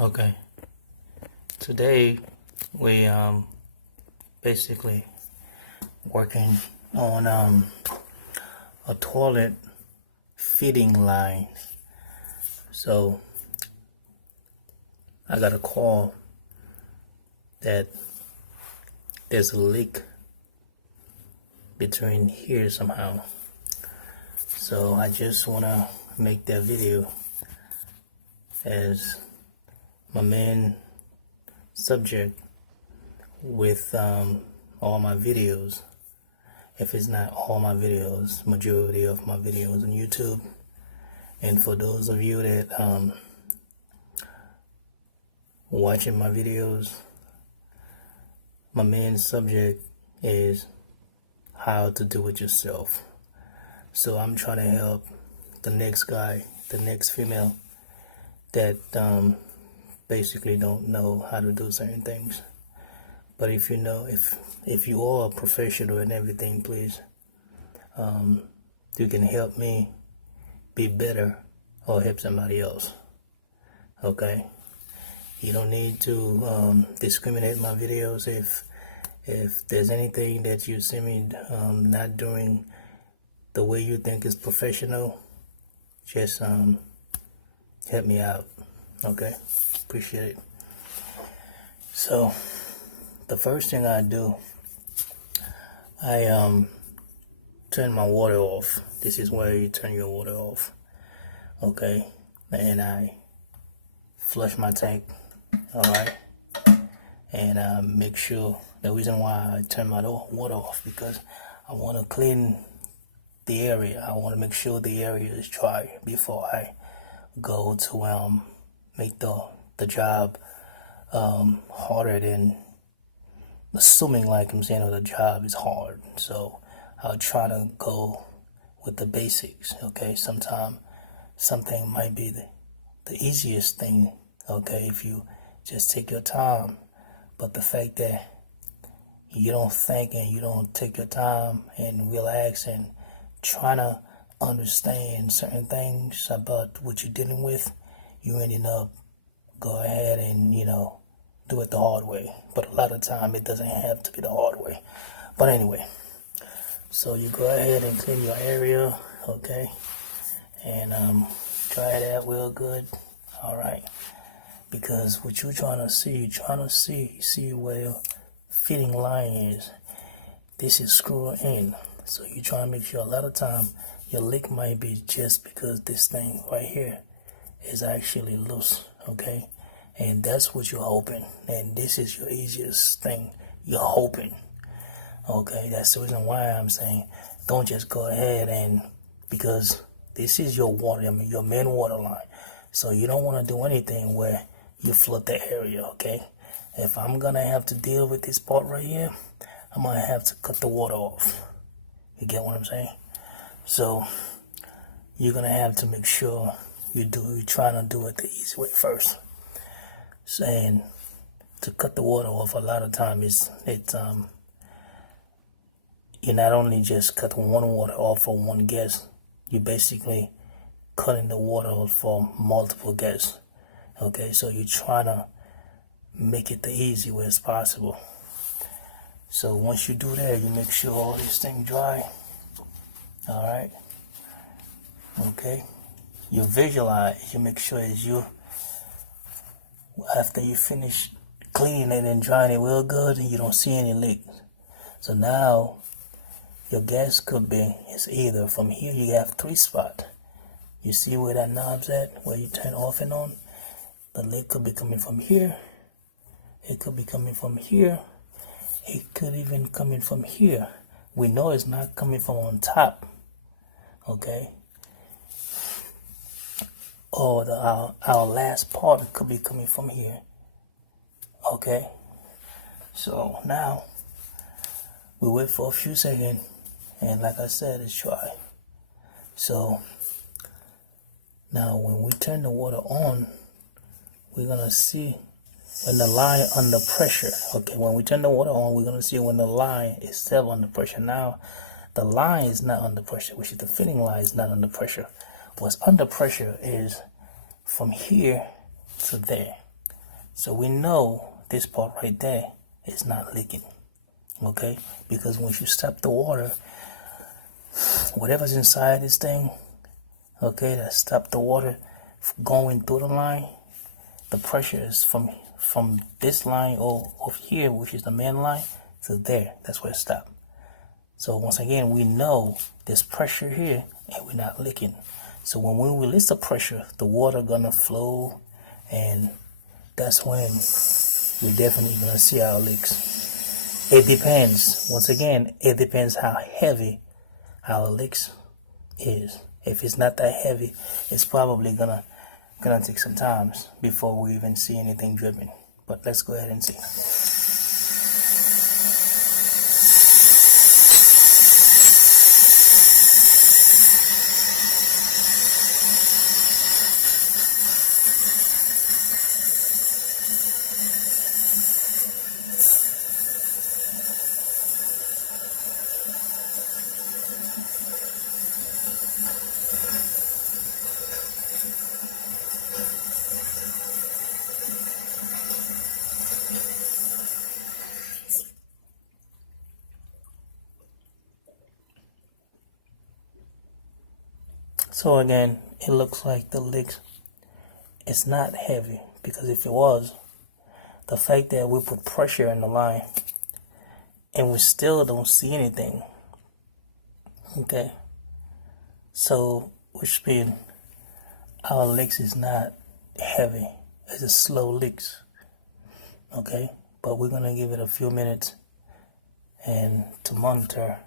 Okay, today we basically working on a toilet fitting line. So I got a call that there's a leak between here somehow. So I just wanna make that video as my main subject with all my videos. If it's not all my videos, majority of my videos on YouTube. And for those of you that watching my videos, my main subject is how to do it yourself. So I'm trying to help the next guy, the next female that basically don't know how to do certain things. But if you know, if you are a professional and everything, please, you can help me be better or help somebody else. Okay? You don't need to discriminate my videos. If there's anything that you see me not doing the way you think is professional, just help me out. Okay? Appreciate it. So the first thing I do, I turn my water off. This is where you turn your water off. Okay? And I flush my tank. Alright? And make sure, the reason why I turn my water off, because I want to clean the area. I want to make sure the area is dry before I go to make the job harder than assuming, like I'm saying, the job is hard. So I'll try to go with the basics. Okay, sometimes something might be the easiest thing. Okay, if you just take your time. But the fact that you don't think and you don't take your time and relax and try to understand certain things about what you're dealing with, you ending up go ahead and do it the hard way. But a lot of time it doesn't have to be the hard way. But anyway, so you go ahead and clean your area, okay, and dry it out real good. All right, because what you're trying to see where your fitting line is. This is screwed in, so you're trying to make sure. A lot of time your leak might be just because this thing right here is actually loose, okay, and that's what you're hoping, and this is your easiest thing you're hoping. Okay, that's the reason why I'm saying don't just go ahead and, because this is your water, your main water line. So you don't want to do anything where you flood the area, okay? If I'm going to have to deal with this part right here, I'm going to have to cut the water off. You get what I'm saying? So you're going to have to make sure you're trying to do it the easy way first. And to cut the water off, a lot of times you not only just cut one water off for one guest, you basically cutting the water off for multiple guests. Okay, so you're trying to make it the easy way as possible. So once you do that, you make sure all this thing dry. All right. Okay. You visualize. You make sure as you, after you finish cleaning it and drying it real good, you don't see any leaks. So now your gas could be, it's either from here, you have 3 spots. You see where that knob's at, where you turn off and on? The leak could be coming from here. It could be coming from here. It could even coming from here. We know it's not coming from on top. Okay? Or our last part could be coming from here. Okay? So now we wait for a few seconds, and like I said, it's dry. So now when we turn the water on, we're gonna see when the line under pressure. Okay, when we turn the water on, we're gonna see when the line is still under pressure. Now the line is not under pressure, which is the fitting line is not under pressure. What's under pressure is from here to there. So we know this part right there is not leaking, okay? Because once you stop the water, whatever's inside this thing, okay, that stop the water going through the line, the pressure is from this line over here, which is the main line, to there. That's where it stopped. So once again, we know there's pressure here and we're not leaking. So when we release the pressure, the water gonna flow, and that's when we're definitely gonna see our leaks. It depends. Once again, it depends how heavy our leaks is. If it's not that heavy, it's probably gonna take some time before we even see anything dripping. But let's go ahead and see. So again, it looks like the leaks is not heavy, because if it was, the fact that we put pressure in the line and we still don't see anything, okay, so which means our leaks is not heavy, it's a slow leaks, okay, but we're gonna give it a few minutes and to monitor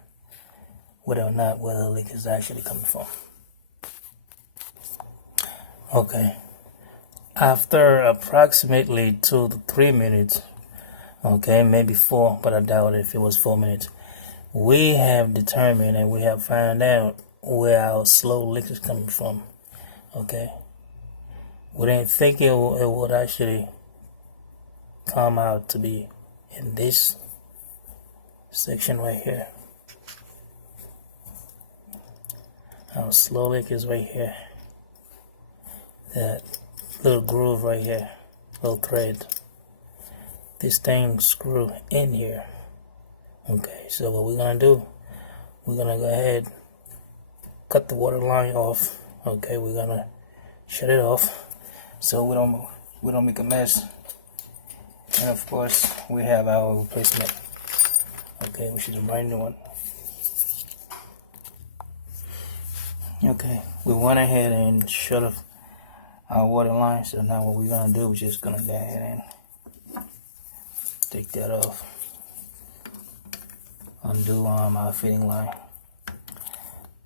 whether or not where the leak is actually coming from. Okay, after approximately 2 to 3 minutes, okay, maybe 4, but I doubt if it was 4 minutes, we have determined and we have found out where our slow leak is coming from, okay. We didn't think it would actually come out to be in this section right here. Our slow leak is right here. That little groove right here, little thread. This thing screw in here. Okay, so what we're gonna do, we're gonna go ahead, cut the water line off. Okay, we're gonna shut it off so we don't make a mess. And of course, we have our replacement. Okay, which is a brand new one. Okay, we went ahead and shut off our water line. So now what we're gonna do, we're just gonna go ahead and take that off, undo our fitting line.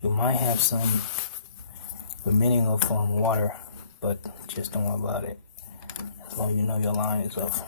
You might have some remaining of water, but just don't worry about it as long as you know your line is off.